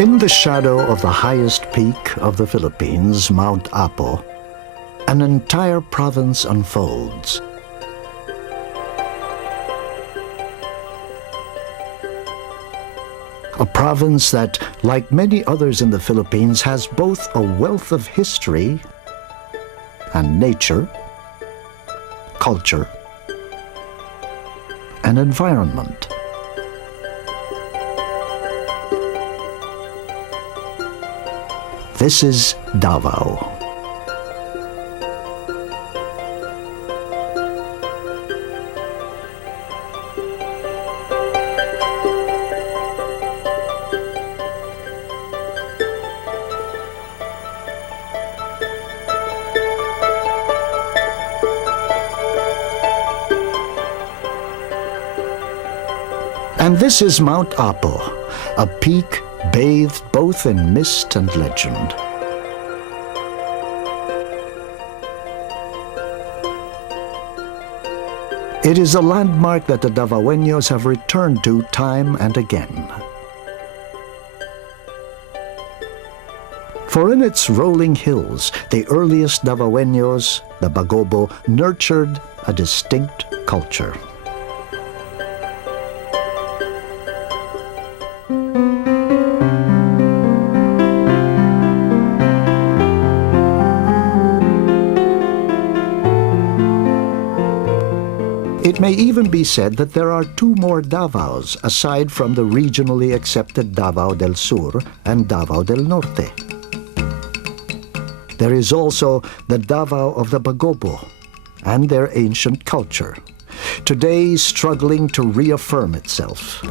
In the shadow of the highest peak of the Philippines, Mount Apo, an entire province unfolds. A province that, like many others in the Philippines, has both a wealth of history and nature, culture, and environment. This is Davao. And this is Mount Apo, a peak bathed both in mist and legend. It is a landmark that the Davaoeños have returned to time and again. For in its rolling hills, the earliest Davaoeños, the Bagobo, nurtured a distinct culture. It may even be said that there are two more Davaos aside from the regionally accepted Davao del Sur and Davao del Norte. There is also the Davao of the Bagobo and their ancient culture, today struggling to reaffirm itself.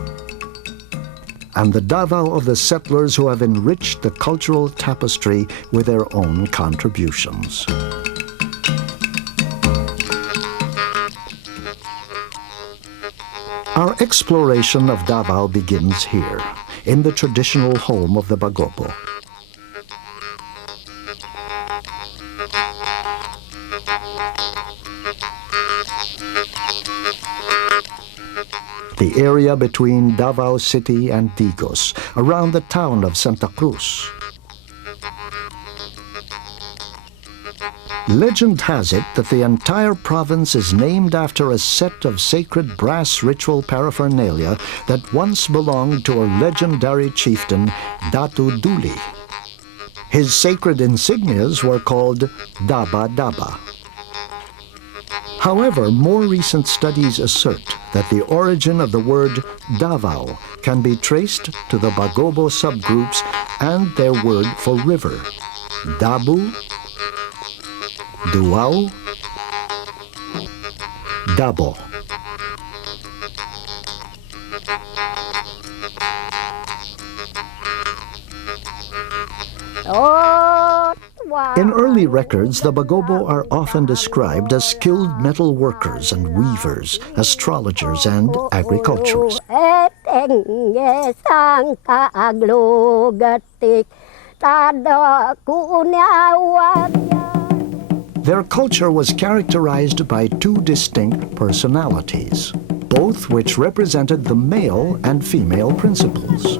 And the Davao of the settlers who have enriched the cultural tapestry with their own contributions. Our exploration of Davao begins here, in the traditional home of the Bagobo. The area between Davao City and Digos, around the town of Santa Cruz. Legend has it that the entire province is named after a set of sacred brass ritual paraphernalia that once belonged to a legendary chieftain, Datu Duli. His sacred insignias were called Daba Daba. However, more recent studies assert that the origin of the word Davao can be traced to the Bagobo subgroups and their word for river, Dabu, Duao, Dabo. In early records, the Bagobo are often described as skilled metal workers and weavers, astrologers and agriculturists. Their culture was characterized by two distinct personalities, both which represented the male and female principles.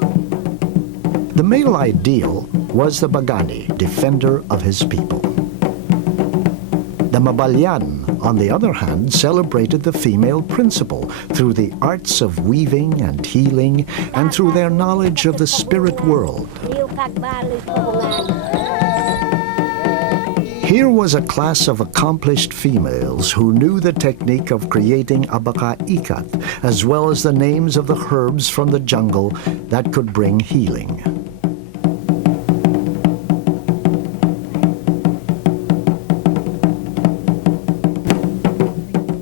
The male ideal was the Bagani, defender of his people. The Mabalyan, on the other hand, celebrated the female principle through the arts of weaving and healing and through their knowledge of the spirit world. Here was a class of accomplished females who knew the technique of creating abaka ikat, as well as the names of the herbs from the jungle that could bring healing.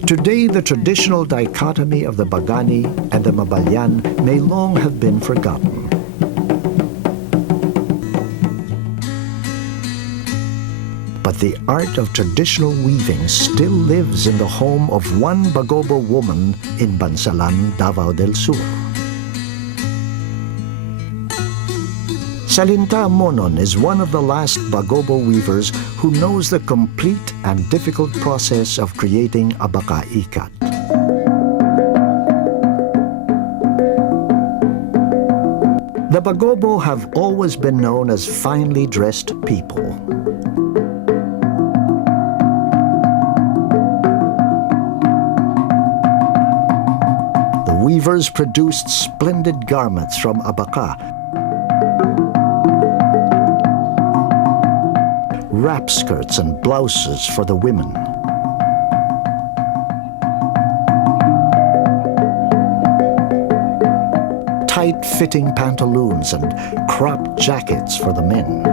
Today, the traditional dichotomy of the Bagani and the Mabalyan may long have been forgotten. But the art of traditional weaving still lives in the home of one Bagobo woman in Bansalan, Davao del Sur. Salinta Monon is one of the last Bagobo weavers who knows the complete and difficult process of creating abaka ikat. The Bagobo have always been known as finely dressed people. The weavers produced splendid garments from abaca, wrap skirts and blouses for the women. Tight-fitting pantaloons and cropped jackets for the men.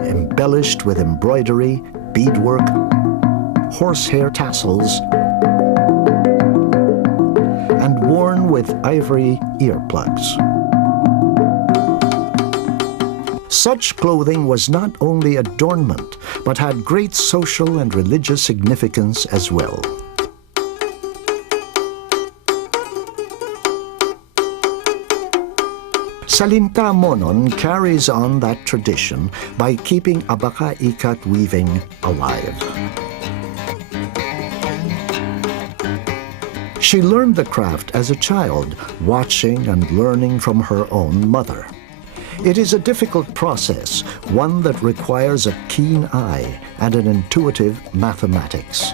Embellished with embroidery, beadwork, horsehair tassels, and worn with ivory earplugs. Such clothing was not only adornment, but had great social and religious significance as well. Salinta Monon carries on that tradition by keeping abaca ikat weaving alive. She learned the craft as a child, watching and learning from her own mother. It is a difficult process, one that requires a keen eye and an intuitive mathematics.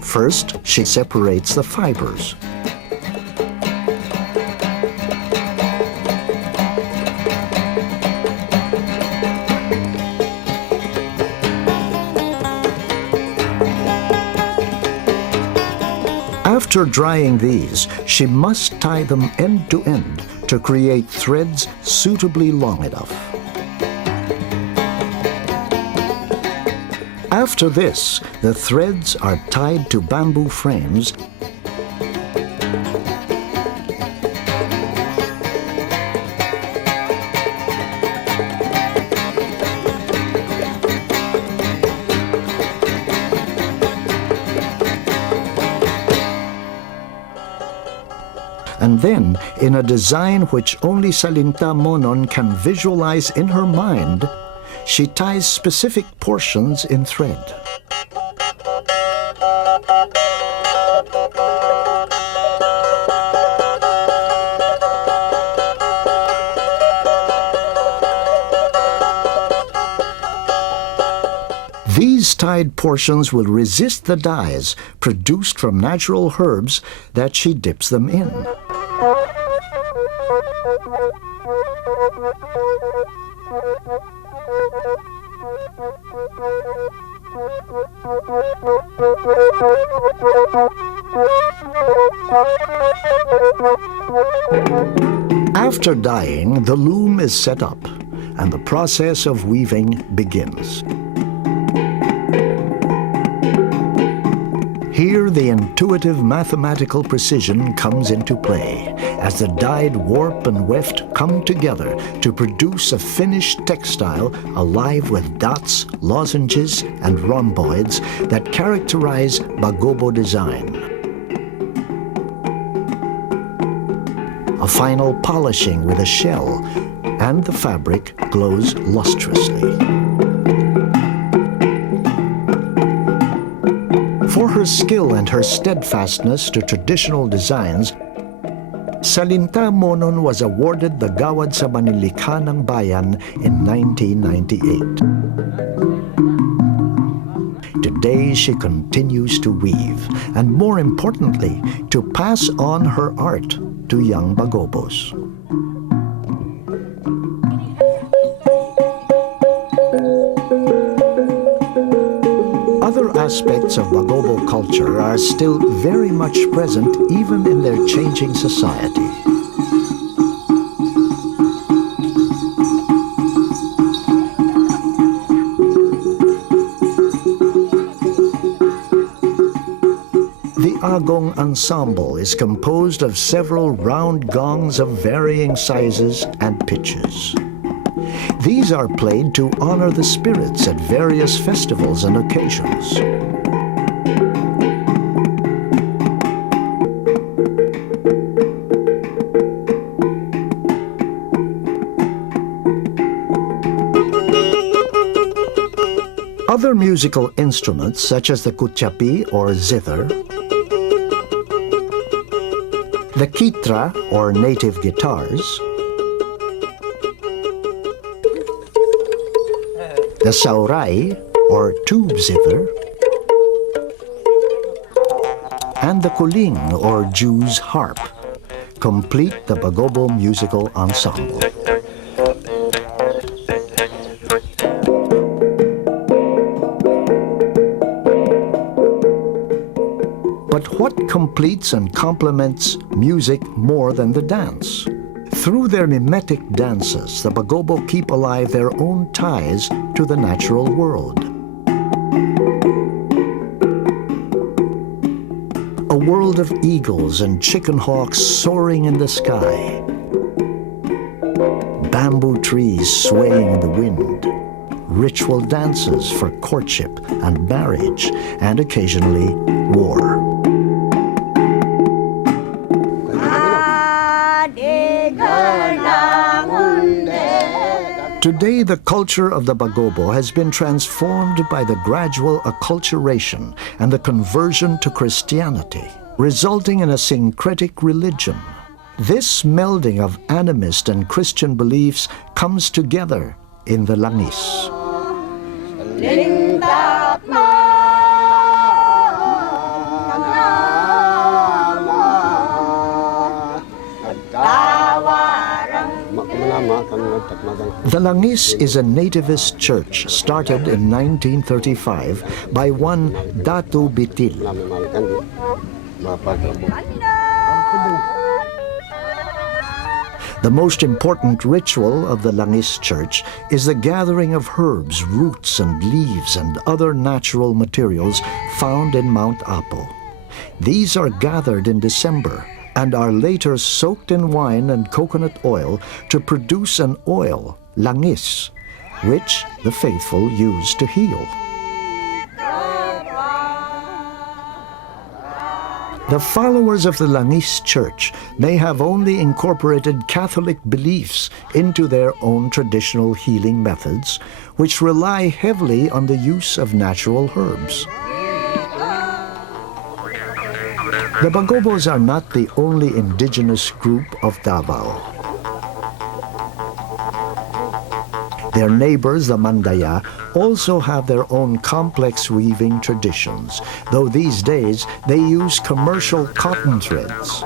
First, she separates the fibers. After drying these, she must tie them end to end to create threads suitably long enough. After this, the threads are tied to bamboo frames and then, in a design which only Salinta Monon can visualize in her mind, she ties specific portions in thread. These tied portions will resist the dyes produced from natural herbs that she dips them in. After dyeing, the loom is set up, and the process of weaving begins. Here, the intuitive mathematical precision comes into play as the dyed warp and weft come together to produce a finished textile alive with dots, lozenges, and rhomboids that characterize Bagobo design. A final polishing with a shell, and the fabric glows lustrously. For her skill and her steadfastness to traditional designs, Salinta Monon was awarded the Gawad sa Manilikha ng Bayan in 1998. Today she continues to weave, and more importantly, to pass on her art to young Bagobos. Other aspects of Bagobo culture are still very much present even in their changing society. The Agong ensemble is composed of several round gongs of varying sizes and pitches. These are played to honor the spirits at various festivals and occasions. Other musical instruments, such as the kutyapi or zither, The kitra, or native guitars, the sauray, or tube zither, and the kuling, or Jew's harp, complete the Bagobo musical ensemble. But what completes and complements music more than the dance? Through their mimetic dances, the Bagobo keep alive their own ties to the natural world. A world of eagles and chicken hawks soaring in the sky. Bamboo trees swaying in the wind. Ritual dances for courtship and marriage, and occasionally war. Today, the culture of the Bagobo has been transformed by the gradual acculturation and the conversion to Christianity, resulting in a syncretic religion. This melding of animist and Christian beliefs comes together in the langis. The Langis is a nativist church started in 1935 by one Datu Bitil. The most important ritual of the Langis church is the gathering of herbs, roots, and leaves and other natural materials found in Mount Apo. These are gathered in December and are later soaked in wine and coconut oil to produce an oil, langis, which the faithful use to heal. The followers of the Langis Church may have only incorporated Catholic beliefs into their own traditional healing methods, which rely heavily on the use of natural herbs. The Bagobos are not the only indigenous group of Davao. Their neighbors, the Mandaya, also have their own complex weaving traditions, though these days they use commercial cotton threads.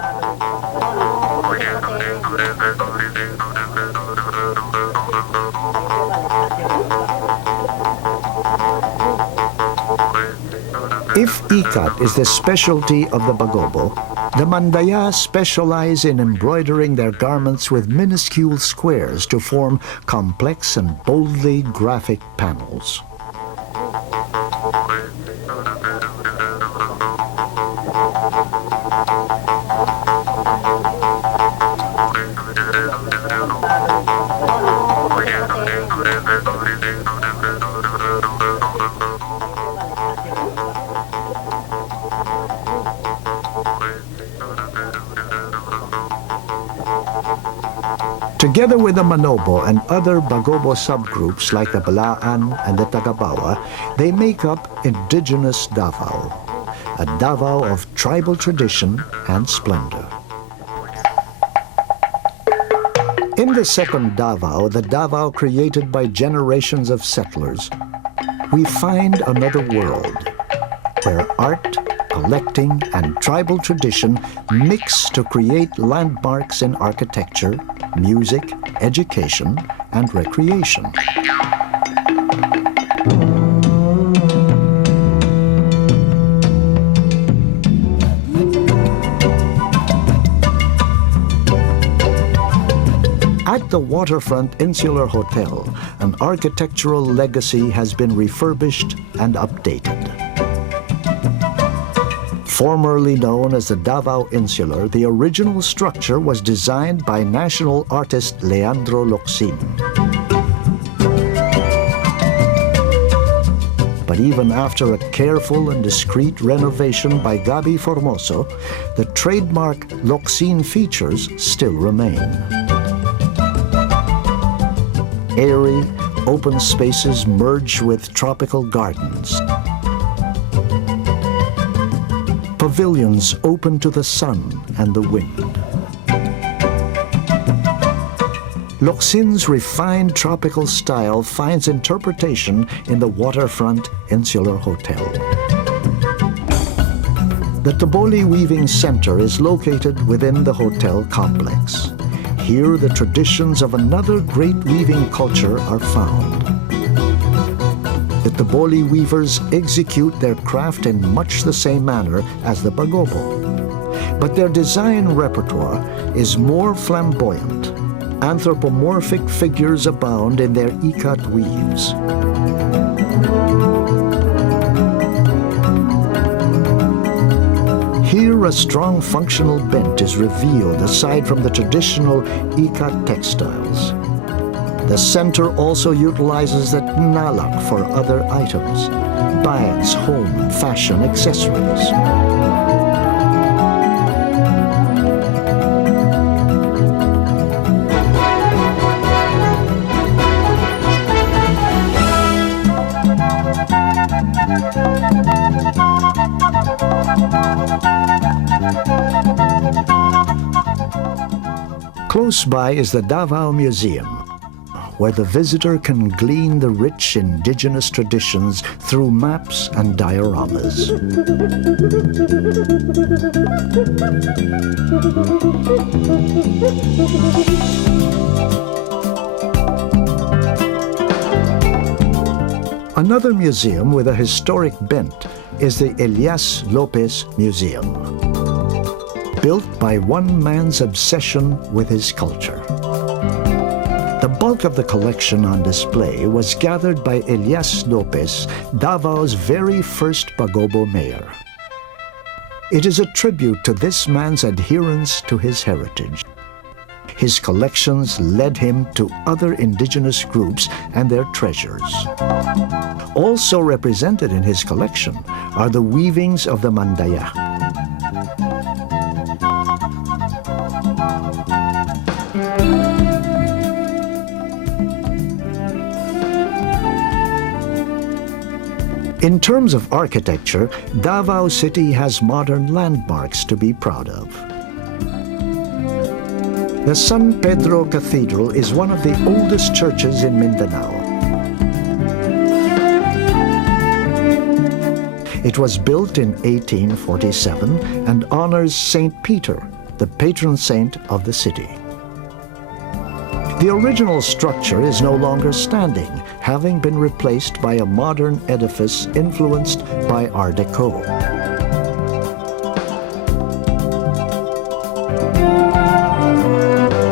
If ikat is the specialty of the Bagobo, the Mandaya specialize in embroidering their garments with minuscule squares to form complex and boldly graphic panels. Together with the Manobo and other Bagobo subgroups like the Balaan and the Tagabawa, they make up indigenous Davao, a Davao of tribal tradition and splendor. In the second Davao, the Davao created by generations of settlers, we find another world where art, collecting, and tribal tradition mix to create landmarks in architecture, music, education, and recreation. At the waterfront Insular Hotel, an architectural legacy has been refurbished and updated. Formerly known as the Davao Insular, the original structure was designed by national artist Leandro Locsin. But even after a careful and discreet renovation by Gabi Formoso, the trademark Locsin features still remain. Airy, open spaces merge with tropical gardens. Pavilions open to the sun and the wind. Locsin's refined tropical style finds interpretation in the waterfront insular hotel. The Taboli Weaving Center is located within the hotel complex. Here, the traditions of another great weaving culture are found. The Taboli weavers execute their craft in much the same manner as the Bagobo, but their design repertoire is more flamboyant. Anthropomorphic figures abound in their ikat weaves. Here, a strong functional bent is revealed aside from the traditional ikat textiles. The center also utilizes the nalak for other items, bags, home, and fashion accessories. Close by is the Davao Museum, where the visitor can glean the rich indigenous traditions through maps and dioramas. Another museum with a historic bent is the Elias Lopez Museum, built by one man's obsession with his culture. The bulk of the collection on display was gathered by Elias Lopez, Davao's very first Bagobo mayor. It is a tribute to this man's adherence to his heritage. His collections led him to other indigenous groups and their treasures. Also represented in his collection are the weavings of the Mandaya. In terms of architecture, Davao City has modern landmarks to be proud of. The San Pedro Cathedral is one of the oldest churches in Mindanao. It was built in 1847 and honors Saint Peter, the patron saint of the city. The original structure is no longer standing, having been replaced by a modern edifice influenced by Art Deco.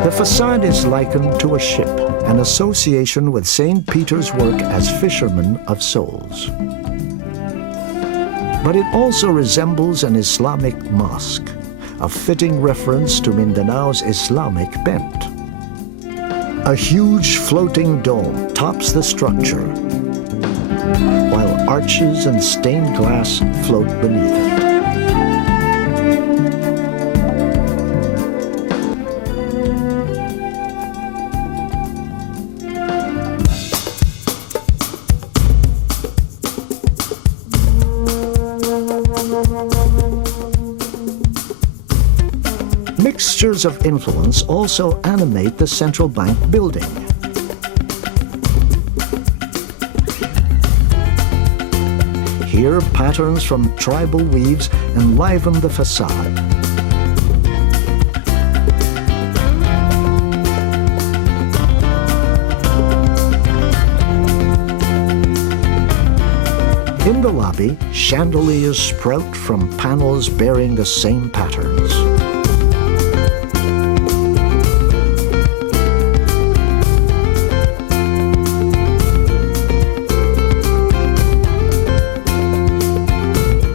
The facade is likened to a ship, an association with St. Peter's work as fisherman of souls. But it also resembles an Islamic mosque, a fitting reference to Mindanao's Islamic bent. A huge floating dome tops the structure, while arches and stained glass float beneath it. Mixtures of influence also animate the central bank building. Here, patterns from tribal weaves enliven the facade. In the lobby, chandeliers sprout from panels bearing the same patterns.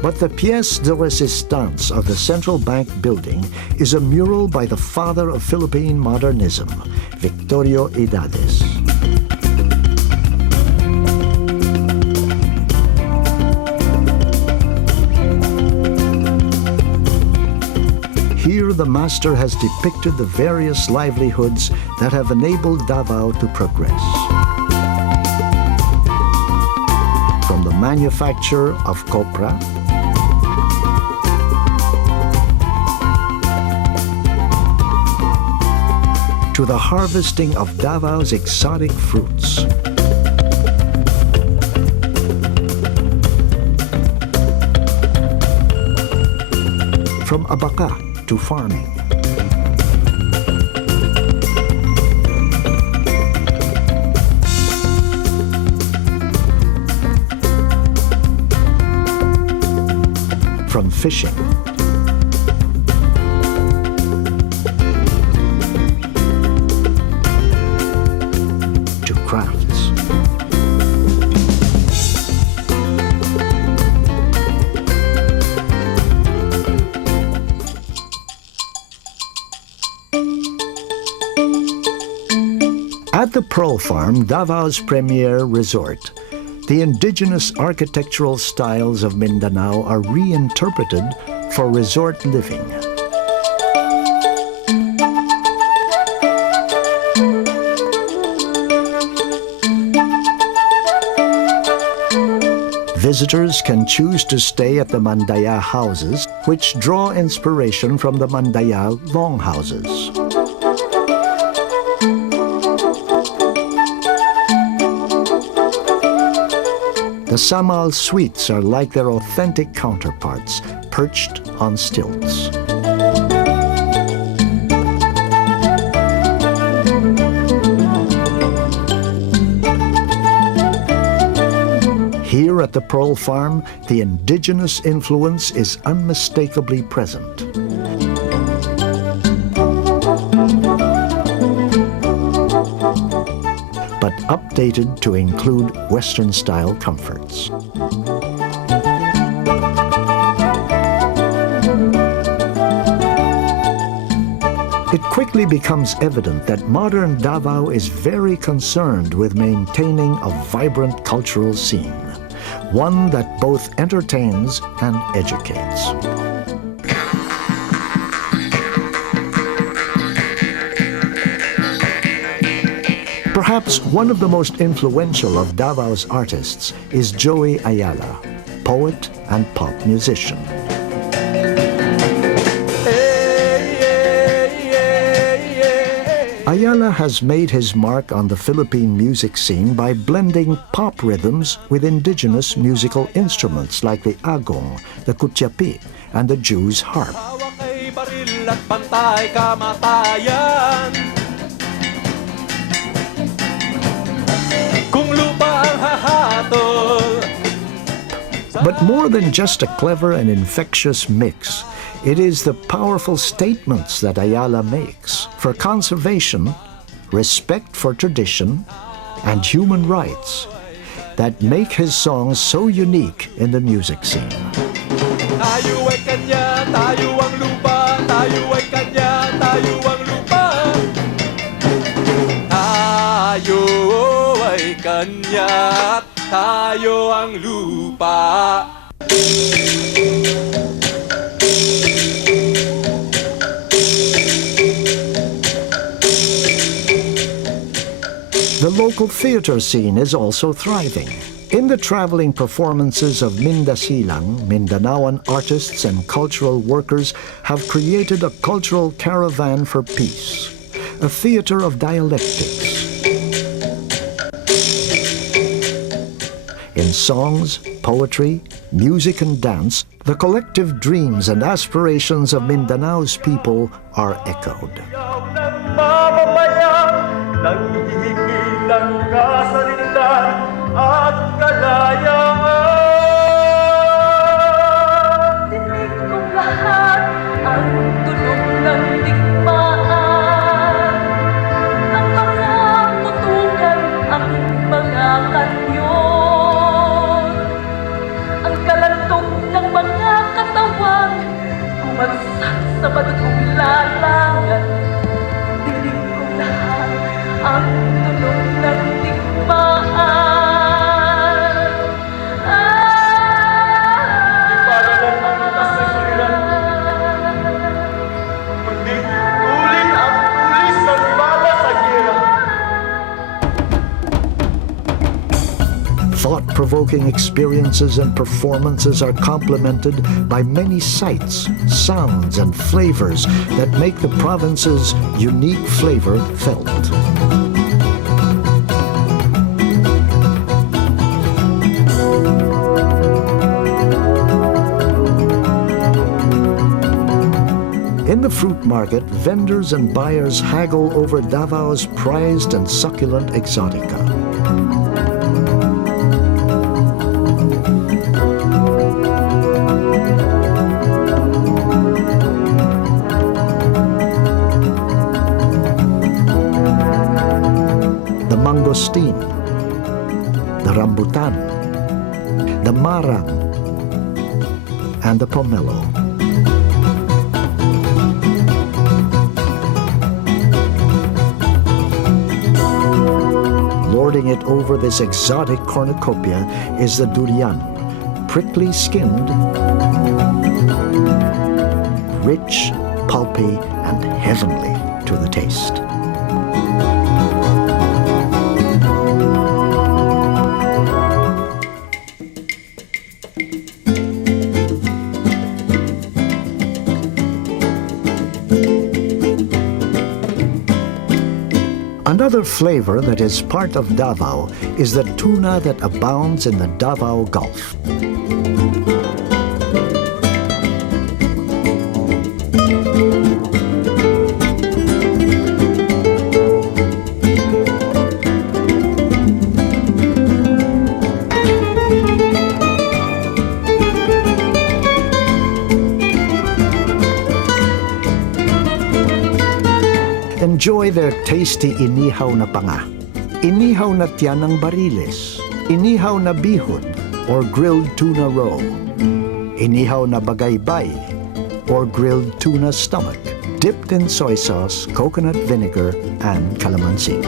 But the pièce de résistance of the Central Bank building is a mural by the father of Philippine modernism, Victorio Idades. Here, the master has depicted the various livelihoods that have enabled Davao to progress. From the manufacture of copra, to the harvesting of Davao's exotic fruits. From abaka to farming. From fishing to crafts. At the Pearl Farm, Davao's premier resort, the indigenous architectural styles of Mindanao are reinterpreted for resort living. Visitors can choose to stay at the Mandaya houses, which draw inspiration from the Mandaya longhouses. The Samal suites are like their authentic counterparts, perched on stilts. Here at the Pearl Farm, the indigenous influence is unmistakably present. But updated to include Western-style comforts. It quickly becomes evident that modern Davao is very concerned with maintaining a vibrant cultural scene, one that both entertains and educates. Perhaps one of the most influential of Davao's artists is Joey Ayala, poet and pop musician. Ayala has made his mark on the Philippine music scene by blending pop rhythms with indigenous musical instruments like the agong, the kutyapi, and the Jew's harp. But more than just a clever and infectious mix, it is the powerful statements that Ayala makes for conservation, respect for tradition, and human rights that make his songs so unique in the music scene. Tayo ay kanya, tayo ang lupa, tayo ay kanya, tayo ang lupa. Tayo ay kanya, tayo ang lupa. The local theater scene is also thriving. In the traveling performances of Mindasilang, Mindanaoan artists and cultural workers have created a cultural caravan for peace, a theater of dialectics. In songs, poetry, music and dance, the collective dreams and aspirations of Mindanao's people are echoed. thought-provoking experiences and performances are complemented by many sights, sounds, and flavors that make the province's unique flavor felt. In the fruit market, vendors and buyers haggle over Davao's prized and succulent exotica. The mangosteen, the rambutan, the marang, and the pomelo. Lording it over this exotic cornucopia is the durian, prickly skinned, rich, pulpy, and heavenly to the taste. Another flavor that is part of Davao is the tuna that abounds in the Davao Gulf. Enjoy their tasty inihaw na panga, inihaw na tiyan ng bariles, inihaw na bihon or grilled tuna roe, inihaw na bagaybay or grilled tuna stomach, dipped in soy sauce, coconut vinegar, and calamansi.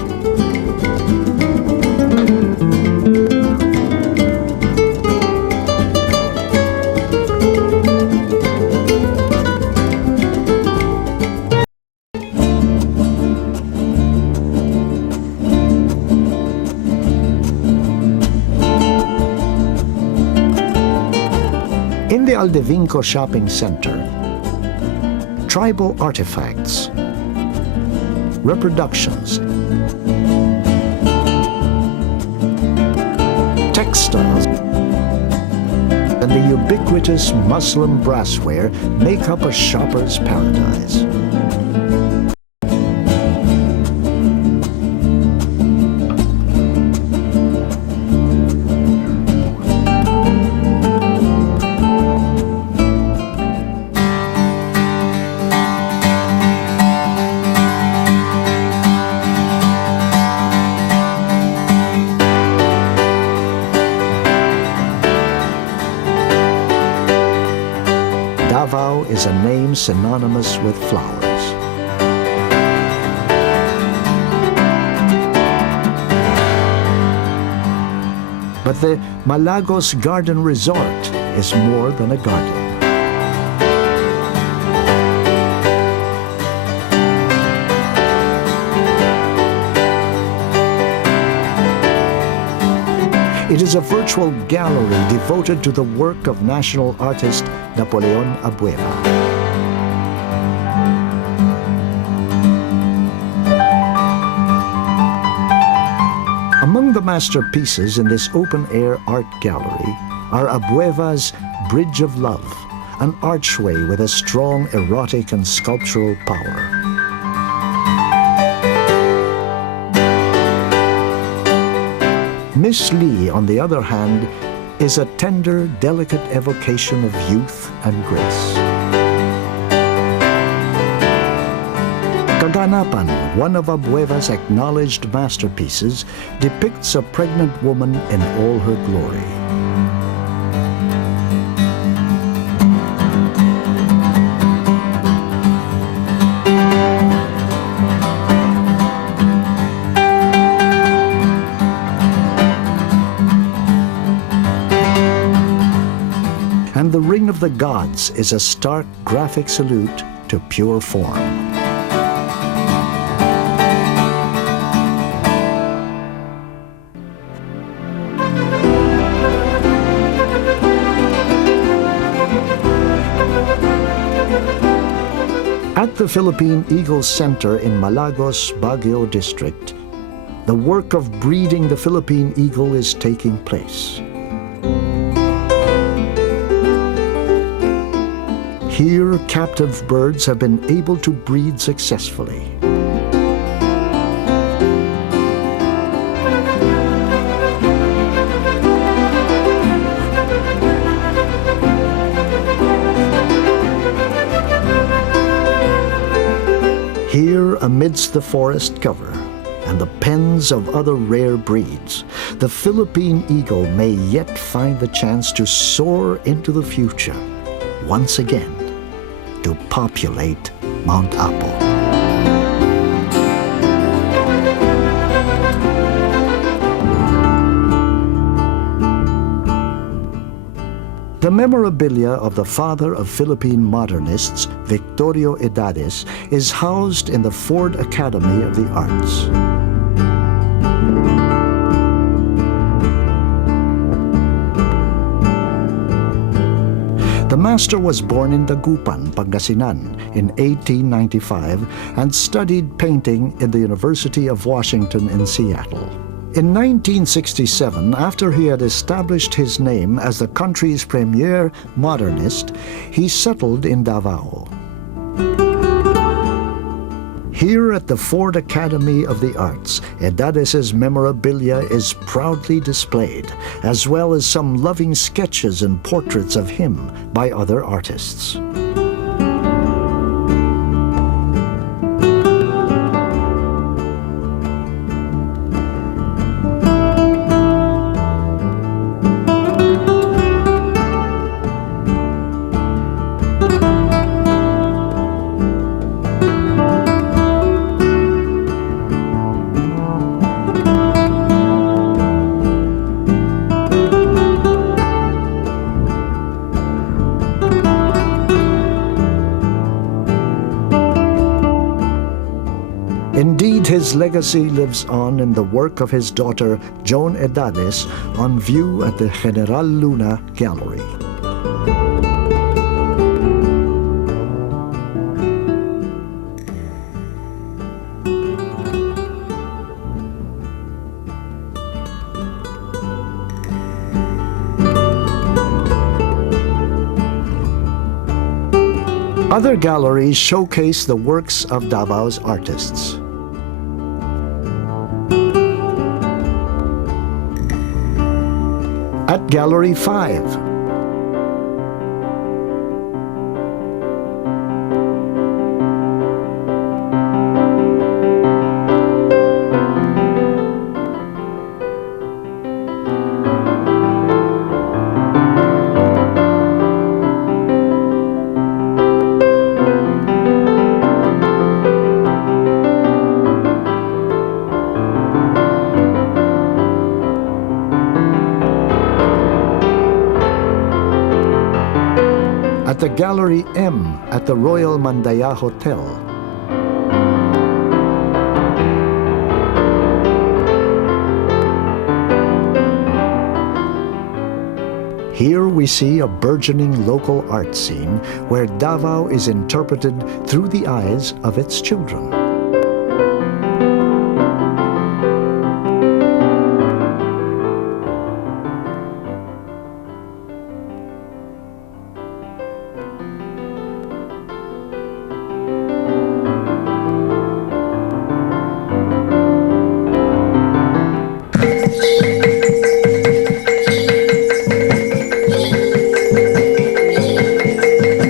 In the Aldevinco Shopping Center, tribal artifacts, reproductions, textiles, and the ubiquitous Muslim brassware make up a shopper's paradise. Davao is a name synonymous with flowers. But the Malagos Garden Resort is more than a garden. It is a virtual gallery devoted to the work of national artist Napoleon Abueva. Among the masterpieces in this open-air art gallery are Abueva's Bridge of Love, an archway with a strong erotic and sculptural power. Miss Lee, on the other hand, is a tender, delicate evocation of youth and grace. Kaganapan, one of Abueva's acknowledged masterpieces, depicts a pregnant woman in all her glory. And the Ring of the Gods is a stark graphic salute to pure form. the Philippine Eagle Center in Malagos, Baguio District, the work of breeding the Philippine eagle is taking place. Here, captive birds have been able to breed successfully. Here, amidst the forest cover and the pens of other rare breeds, the Philippine eagle may yet find the chance to soar into the future once again to populate Mount Apo. The memorabilia of the father of Philippine modernists, Victorio Edades, is housed in the Ford Academy of the Arts. The master was born in Dagupan, Pangasinan in 1895 and studied painting in the University of Washington in Seattle. In 1967, after he had established his name as the country's premier modernist, he settled in Davao. Here at the Ford Academy of the Arts, Edades's memorabilia is proudly displayed, as well as some loving sketches and portraits of him by other artists. Indeed, his legacy lives on in the work of his daughter, Joan Edades, on view at the General Luna Gallery. Other galleries showcase the works of Davao's artists. At Gallery 5, at the Gallery M at the Royal Mandaya Hotel. Here we see a burgeoning local art scene where Davao is interpreted through the eyes of its children.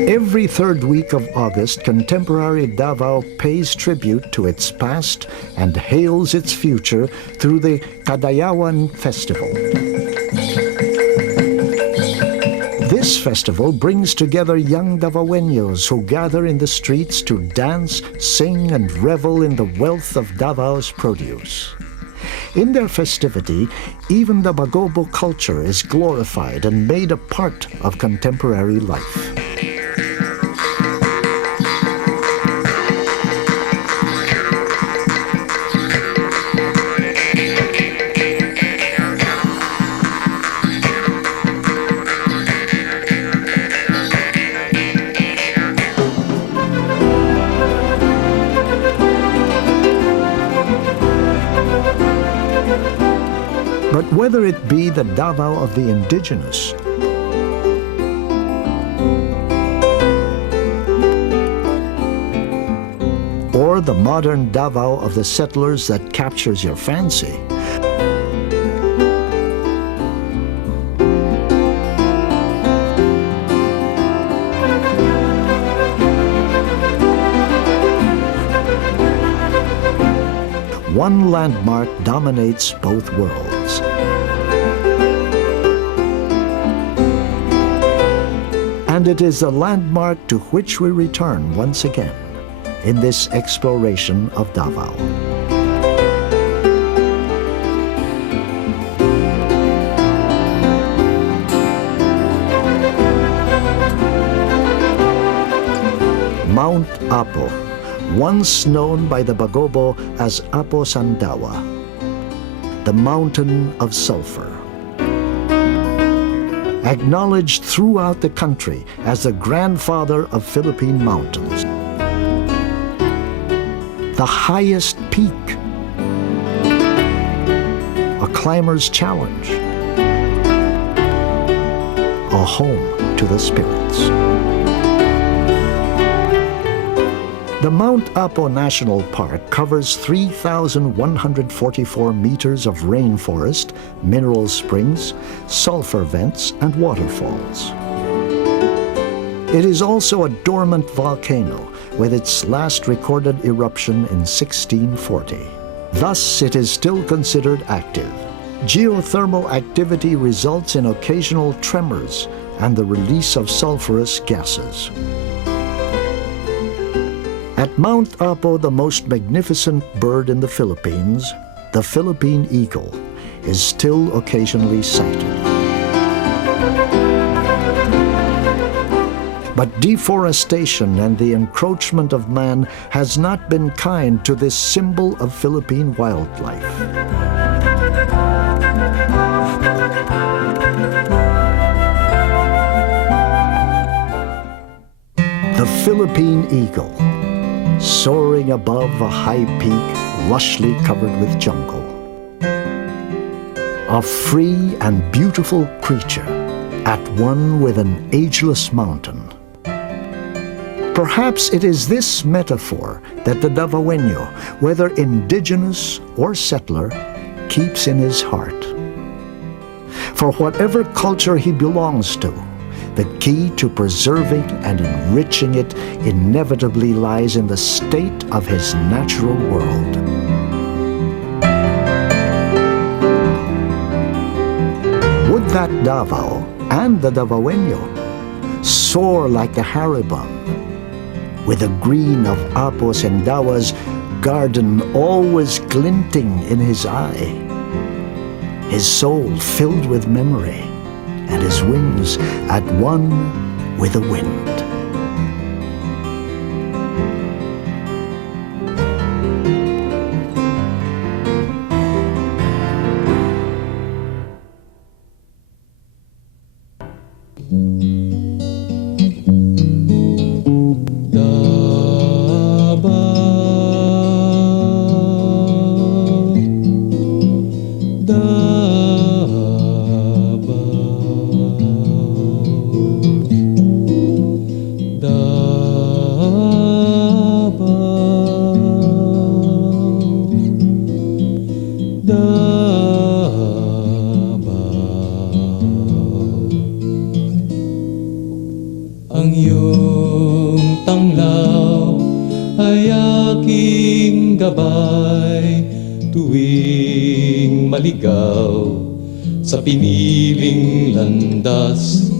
Every third week of August, contemporary Davao pays tribute to its past and hails its future through the Kadayawan Festival. This festival brings together young Davaoeños who gather in the streets to dance, sing, and revel in the wealth of Davao's produce. In their festivity, even the Bagobo culture is glorified and made a part of contemporary life. But whether it be the Davao of the indigenous or the modern Davao of the settlers that captures your fancy, one landmark dominates both worlds. And it is the landmark to which we return once again in this exploration of Davao. Mount Apo, once known by the Bagobo as Apo Sandawa, the mountain of sulfur. Acknowledged throughout the country as the grandfather of Philippine mountains. The highest peak, a climber's challenge, a home to the spirits. The Mount Apo National Park covers 3,144 meters of rainforest, mineral springs, sulfur vents, and waterfalls. It is also a dormant volcano with its last recorded eruption in 1640. Thus, it is still considered active. Geothermal activity results in occasional tremors and the release of sulfurous gases. At Mount Apo, the most magnificent bird in the Philippines, the Philippine eagle, is still occasionally sighted. But deforestation and the encroachment of man has not been kind to this symbol of Philippine wildlife. The Philippine eagle, soaring above a high peak lushly covered with jungle. A free and beautiful creature, at one with an ageless mountain. Perhaps it is this metaphor that the Davaoeño, whether indigenous or settler, keeps in his heart. For whatever culture he belongs to, the key to preserving and enriching it inevitably lies in the state of his natural world. Would that Davao and the Davaoeño soar like the haribon, with the green of Apo Sandawa's garden always glinting in his eye, his soul filled with memory, and his wings at one with the wind. Ang iyong tanglaw ay aking gabay tuwing maligaw sa piniling landas.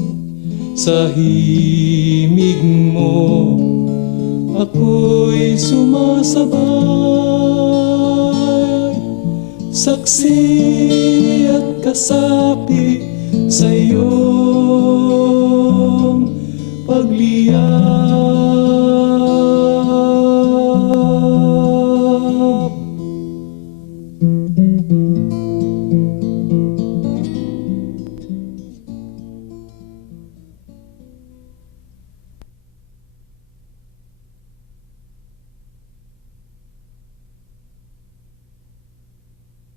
Sa himig mo ako'y sumasabay, saksi at kasapi sa iyo.